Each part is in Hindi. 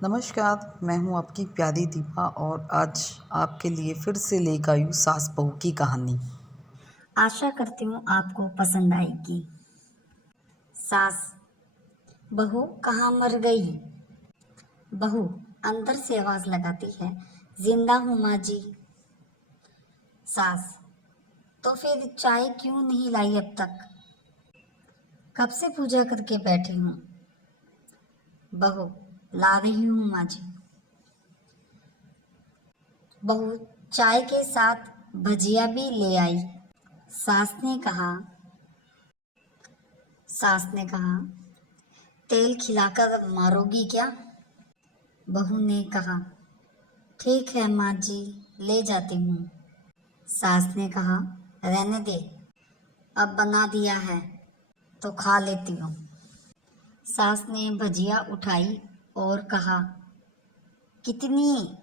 नमस्कार, मैं हूँ आपकी प्यारी दीपा और आज आपके लिए फिर से लेकर आई हूँ सास बहू की कहानी। आशा करती हूँ आपको पसंद आएगी। सास, बहू कहाँ मर गई? बहू अंदर से आवाज लगाती है, जिंदा हूँ माँ जी। सास, तो फिर चाय क्यों नहीं लाई अब तक? कब से पूजा करके बैठी हूँ। बहू, ला रही हूँ माँ जी। बहू चाय के साथ भजिया भी ले आई। सास ने कहा सास ने कहा तेल खिलाकर मारोगी क्या? बहू ने कहा ठीक है माँ जी, ले जाती हूँ। सास ने कहा रहने दे, अब बना दिया है तो खा लेती हूँ। सास ने भजिया उठाई और कहा कितनी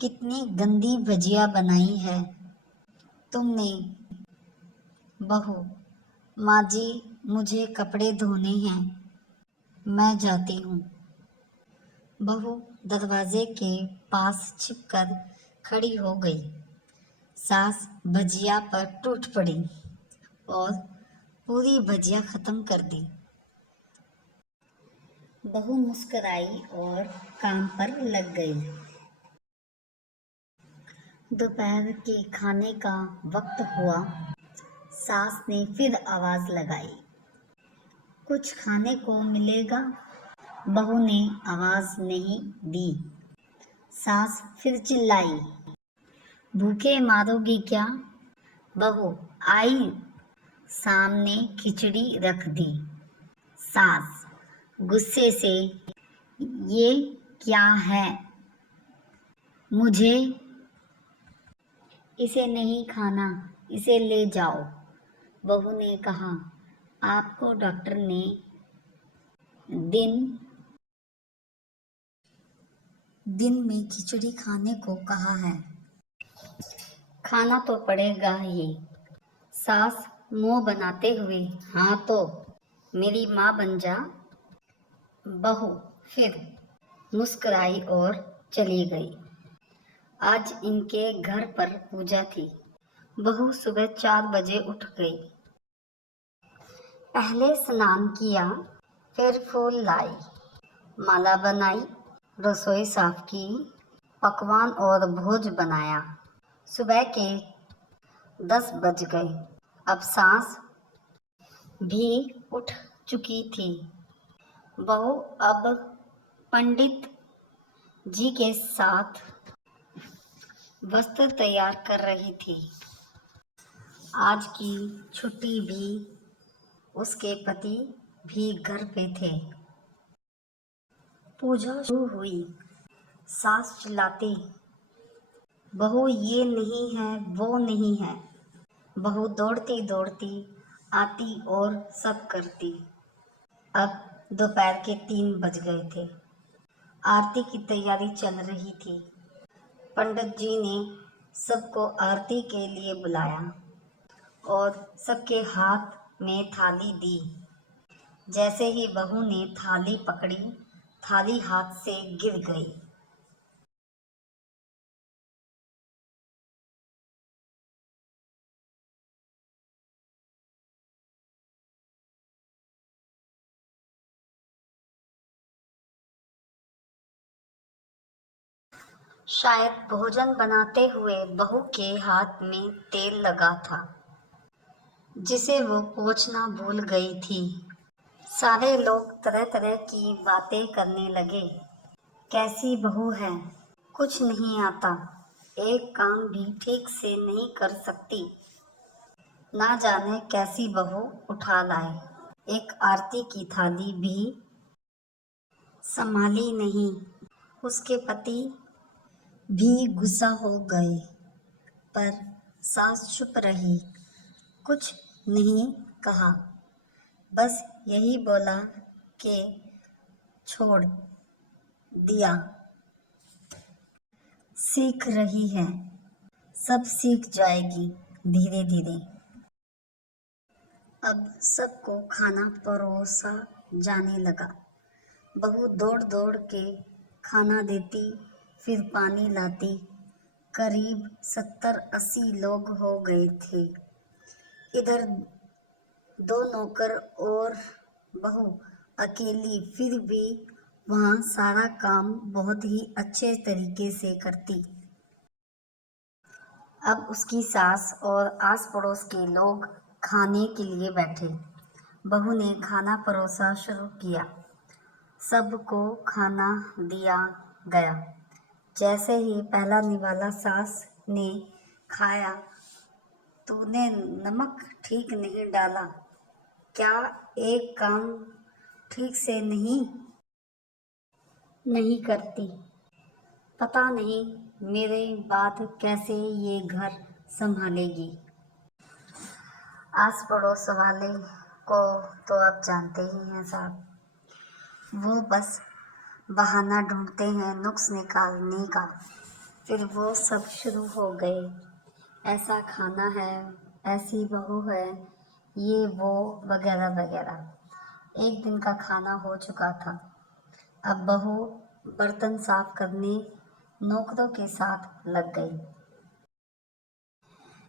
कितनी गंदी भजिया बनाई है तुमने। बहू, माँ जी मुझे कपड़े धोने हैं, मैं जाती हूँ। बहू दरवाजे के पास छिपकर खड़ी हो गई। सास भजिया पर टूट पड़ी और पूरी भजिया खत्म कर दी। बहू मुस्कुराई और काम पर लग गई। दोपहर के खाने का वक्त हुआ। सास ने फिर आवाज लगाई, कुछ खाने को मिलेगा? बहू ने आवाज नहीं दी। सास फिर चिल्लाई, भूखे मारोगी क्या? बहू आई, सामने खिचड़ी रख दी। सास गुस्से से, ये क्या है? मुझे इसे नहीं खाना, इसे ले जाओ। बहू ने कहा आपको डॉक्टर ने दिन दिन में खिचड़ी खाने को कहा है, खाना तो पड़ेगा ही। सास मुंह बनाते हुए, हाँ तो मेरी माँ बन जा। बहू फिर मुस्कुराई और चली गई। आज इनके घर पर पूजा थी। बहू सुबह 4 बजे उठ गई। पहले स्नान किया, फिर फूल लाई, माला बनाई, रसोई साफ की, पकवान और भोज बनाया। सुबह के 10 बज गए। अब सास भी उठ चुकी थी। बहू अब पंडित जी के साथ वस्त्र तैयार कर रही थी। आज की छुट्टी भी उसके पति भी घर पे थे। पूजा शुरू हुई। सास चिल्लाती, बहू ये नहीं है, वो नहीं है। बहू दौड़ती दौड़ती आती और सब करती। अब दोपहर के 3 बज गए थे। आरती की तैयारी चल रही थी। पंडित जी ने सबको आरती के लिए बुलाया और सबके हाथ में थाली दी। जैसे ही बहू ने थाली पकड़ी, थाली हाथ से गिर गई। शायद भोजन बनाते हुए बहू के हाथ में तेल लगा था, जिसे वो पोंछना भूल गई थी। सारे लोग तरह तरह की बातें करने लगे। कैसी बहू है, कुछ नहीं आता, एक काम भी ठीक से नहीं कर सकती, ना जाने कैसी बहू उठा लाए। एक आरती की थाली भी संभाली नहीं। उसके पति भी गुस्सा हो गए, पर सास चुप रही, कुछ नहीं कहा, बस यही बोला कि छोड़ दिया, सीख रही है, सब सीख जाएगी धीरे धीरे। अब सबको खाना परोसा जाने लगा। बहू दौड़ दौड़ के खाना देती, फिर पानी लाती। करीब 70-80 लोग हो गए थे। इधर 2 नौकर और बहू अकेली, फिर भी वहाँ सारा काम बहुत ही अच्छे तरीके से करती। अब उसकी सास और आस पड़ोस के लोग खाने के लिए बैठे। बहू ने खाना परोसा शुरू किया। सबको खाना दिया गया। जैसे ही पहला निवाला सास ने खाया, तूने नमक ठीक नहीं डाला, क्या एक काम ठीक से नहीं करती? पता नहीं मेरे बाद कैसे ये घर संभालेगी। आस पड़ोस वाले को तो आप जानते ही हैं साहब, वो बस बहाना ढूंढते हैं नुक्स निकालने का। फिर वो सब शुरू हो गए, ऐसा खाना है, ऐसी बहू है, ये वो वगैरह वगैरह। एक दिन का खाना हो चुका था। अब बहू बर्तन साफ करने नौकरों के साथ लग गई।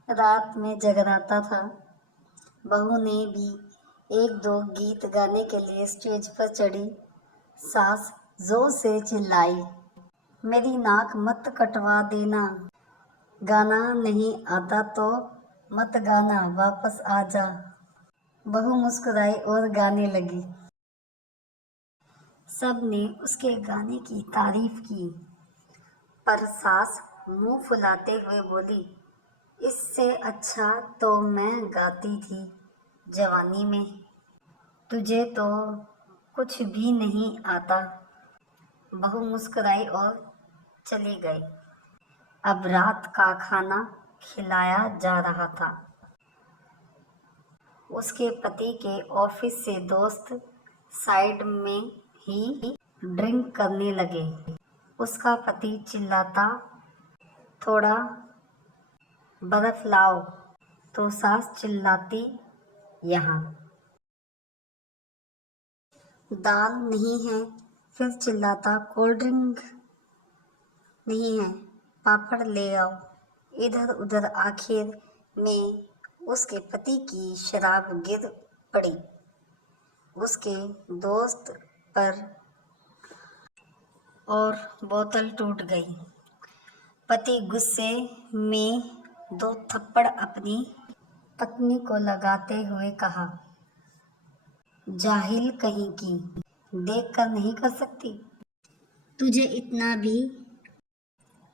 रात में जगराता था। बहू ने भी 1-2 गीत गाने के लिए स्टेज पर चढ़ी। सास जोर से चिल्लाई, मेरी नाक मत कटवा देना, गाना नहीं आता तो मत गाना, वापस आ जा। बहू मुस्कुराई और गाने लगी। सब ने उसके गाने की तारीफ की, पर सास मुंह फुलाते हुए बोली, इससे अच्छा तो मैं गाती थी जवानी में, तुझे तो कुछ भी नहीं आता। बहू मुस्कुराई और चली गई। अब रात का खाना खिलाया जा रहा था। उसके पति के ऑफिस से दोस्त साइड में ही ड्रिंक करने लगे। उसका पति चिल्लाता, थोड़ा बर्फ लाओ, तो सास चिल्लाती, यहाँ दाल नहीं है, फिर चिल्लाता, कोल्ड ड्रिंक नहीं है, पापड़ ले आओ। इधर उधर आखिर में उसके पति की शराब गिर पड़ी उसके दोस्त पर और बोतल टूट गई। पति गुस्से में 2 थप्पड़ अपनी पत्नी को लगाते हुए कहा, जाहिल कहीं की, देख कर नहीं कर सकती? तुझे इतना भी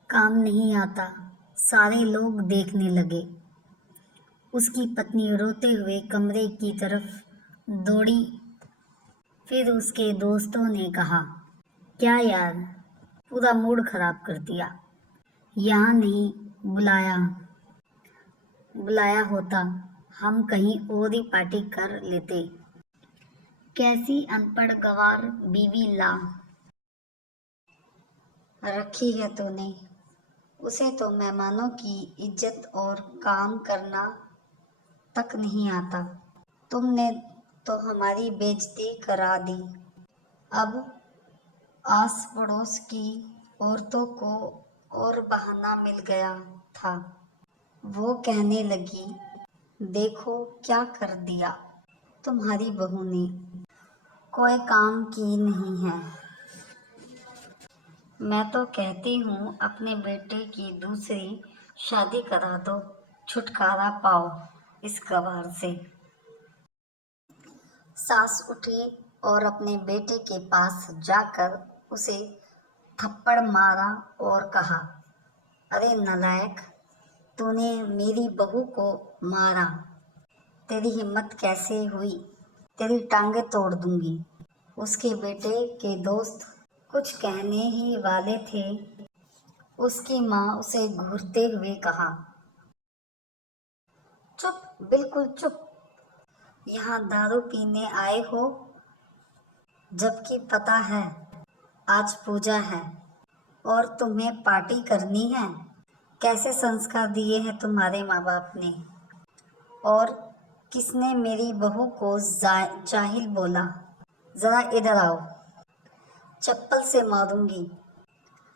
काम नहीं आता। सारे लोग देखने लगे। उसकी पत्नी रोते हुए कमरे की तरफ दौड़ी। फिर उसके दोस्तों ने कहा, क्या यार, पूरा मूड खराब कर दिया। यहाँ नहीं बुलाया होता, हम कहीं और ही पार्टी कर लेते। कैसी अनपढ़ गंवार बीवी ला रखी है तूने, उसे तो मेहमानों की इज्जत और काम करना तक नहीं आता। तुमने तो हमारी बेइज्जती करा दी। अब आस पड़ोस की औरतों को और बहाना मिल गया था। वो कहने लगी, देखो क्या कर दिया तुम्हारी बहू ने, कोई काम की नहीं है। मैं तो कहती हूँ अपने बेटे की दूसरी शादी करा दो, छुटकारा पाओ इस गवार से। सास उठी और अपने बेटे के पास जाकर उसे थप्पड़ मारा और कहा, अरे नालायक, तूने मेरी बहू को मारा, तेरी हिम्मत कैसे हुई, तेरी टांगें तोड़ दूंगी। उसके बेटे के दोस्त कुछ कहने ही वाले थे, उसकी माँ उसे घूरते हुए कहा, चुप, बिल्कुल चुप, यहाँ दारू पीने आए हो, जबकि पता है आज पूजा है और तुम्हें पार्टी करनी है। कैसे संस्कार दिए हैं तुम्हारे माँ बाप ने? और किसने मेरी बहू को जाहिल बोला? जरा इधर आओ, चप्पल से मारूंगी।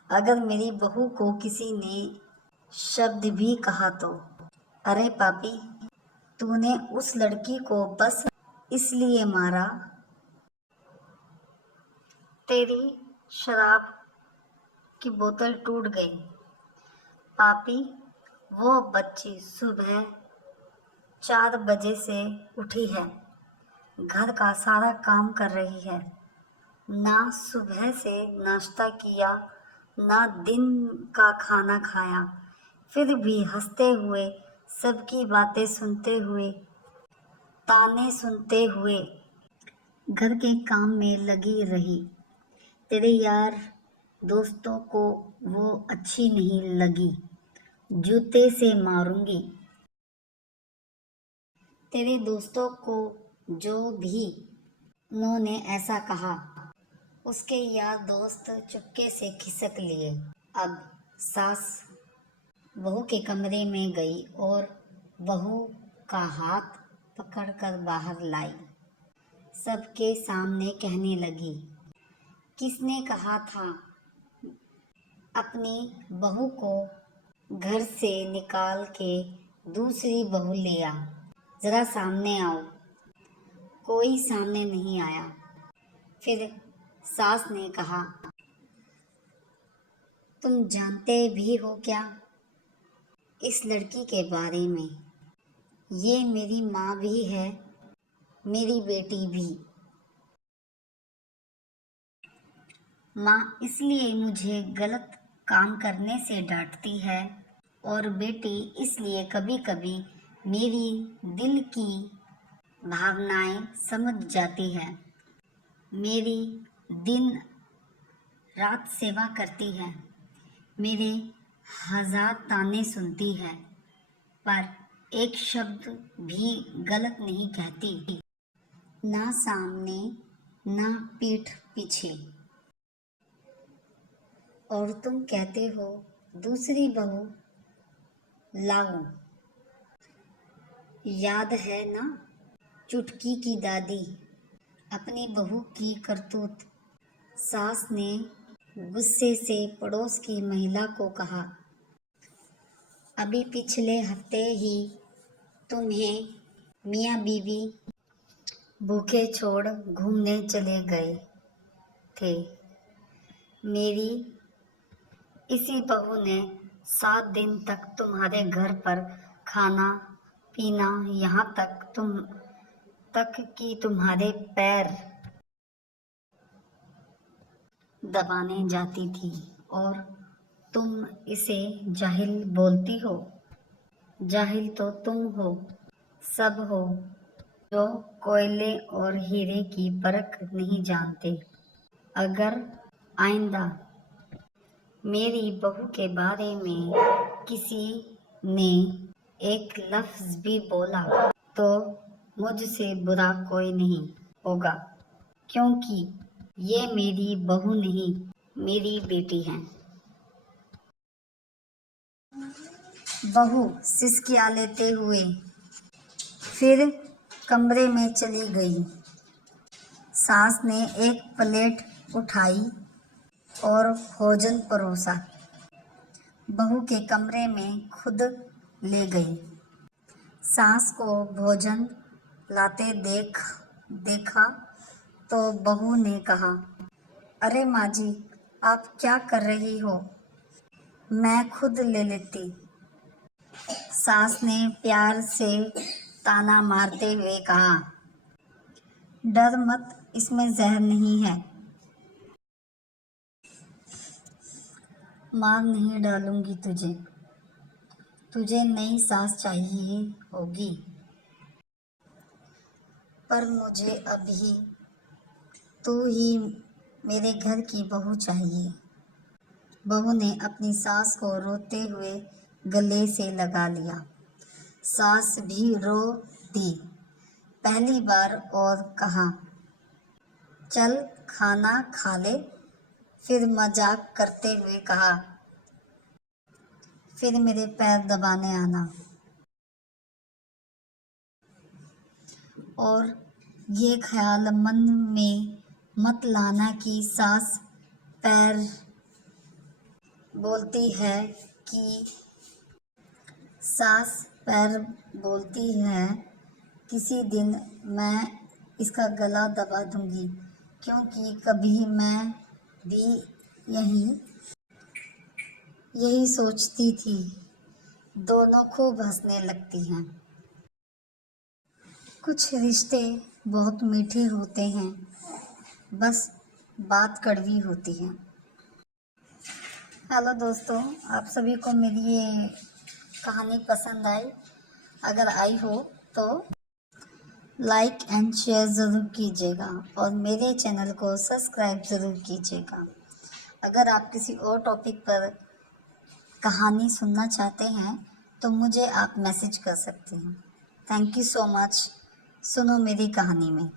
अगर मेरी बहू को किसी ने शब्द भी कहा तो, अरे पापी, तूने उस लड़की को बस इसलिए मारा, तेरी शराब की बोतल टूट गई। पापी, वो बच्ची सुबह 4 बजे से उठी है, घर का सारा काम कर रही है, ना सुबह से नाश्ता किया, ना दिन का खाना खाया, फिर भी हंसते हुए, सबकी बातें सुनते हुए, ताने सुनते हुए घर के काम में लगी रही। तेरे यार दोस्तों को वो अच्छी नहीं लगी, जूते से मारूंगी। तेरे दोस्तों को जो भी उन्होंने ऐसा कहा, उसके यार दोस्त चुपके से खिसक लिए। अब सास बहू के कमरे में गई और बहू का हाथ पकड़कर बाहर लाई। सबके सामने कहने लगी, किसने कहा था अपनी बहू को घर से निकाल के दूसरी बहू ले आ, जरा सामने आओ। कोई सामने नहीं आया। फिर सास ने कहा, तुम जानते भी हो क्या इस लड़की के बारे में? ये मेरी माँ भी है, मेरी बेटी भी। माँ इसलिए मुझे गलत काम करने से डांटती है और बेटी इसलिए कभी कभी मेरी दिल की भावनाएं समझ जाती है। मेरी दिन रात सेवा करती है, मेरे 1000 ताने सुनती है, पर एक शब्द भी गलत नहीं कहती, ना सामने ना पीठ पीछे। और तुम कहते हो दूसरी बहू लाऊं, याद है ना चुटकी की दादी, अपनी बहू की करतूत। सास ने गुस्से से पड़ोस की महिला को कहा, अभी पिछले हफ्ते ही तुम्हें मियाँ बीवी भूखे छोड़ घूमने चले गए थे। मेरी इसी बहू ने 7 दिन तक तुम्हारे घर पर खाना पीना, यहाँ तक कि तुम्हारे पैर दबाने जाती थी और तुम इसे जाहिल बोलती हो। जाहिल तो तुम हो, सब हो, जो कोयले और हीरे की परख नहीं जानते। अगर आइंदा मेरी बहू के बारे में किसी ने एक लफ्ज़ भी बोला तो मुझसे बुरा कोई नहीं होगा, क्योंकि ये मेरी बहू नहीं, मेरी बेटी है। बहू सिसकिया लेते हुए फिर कमरे में चली गई। सास ने एक प्लेट उठाई और भोजन परोसा, बहू के कमरे में खुद ले गई। सास को भोजन लाते देखा तो बहू ने कहा, अरे माँ जी, आप क्या कर रही हो, मैं खुद ले लेती। सास ने प्यार से ताना मारते हुए कहा, डर मत, इसमें जहर नहीं है। मार नहीं डालूंगी तुझे, तुझे नई सास चाहिए होगी, पर मुझे अभी तू ही मेरे घर की बहू चाहिए। बहू ने अपनी सास को रोते हुए गले से लगा लिया। सास भी रो दी पहली बार और कहा, चल खाना खा ले। फिर मजाक करते हुए कहा, फिर मेरे पैर दबाने आना। और ये ख्याल मन में मत लाना कि सास पैर बोलती है कि सास पैर बोलती है किसी दिन मैं इसका गला दबा दूंगी, क्योंकि कभी मैं भी यही यही सोचती थी। दोनों खूब हंसने लगती हैं। कुछ रिश्ते बहुत मीठे होते हैं, बस बात कड़वी होती है। हेलो दोस्तों, आप सभी को मेरी ये कहानी पसंद आई? अगर आई हो तो लाइक एंड शेयर ज़रूर कीजिएगा और मेरे चैनल को सब्सक्राइब ज़रूर कीजिएगा। अगर आप किसी और टॉपिक पर कहानी सुनना चाहते हैं तो मुझे आप मैसेज कर सकते हैं। Thank you so much. सुनो मेरी कहानी में।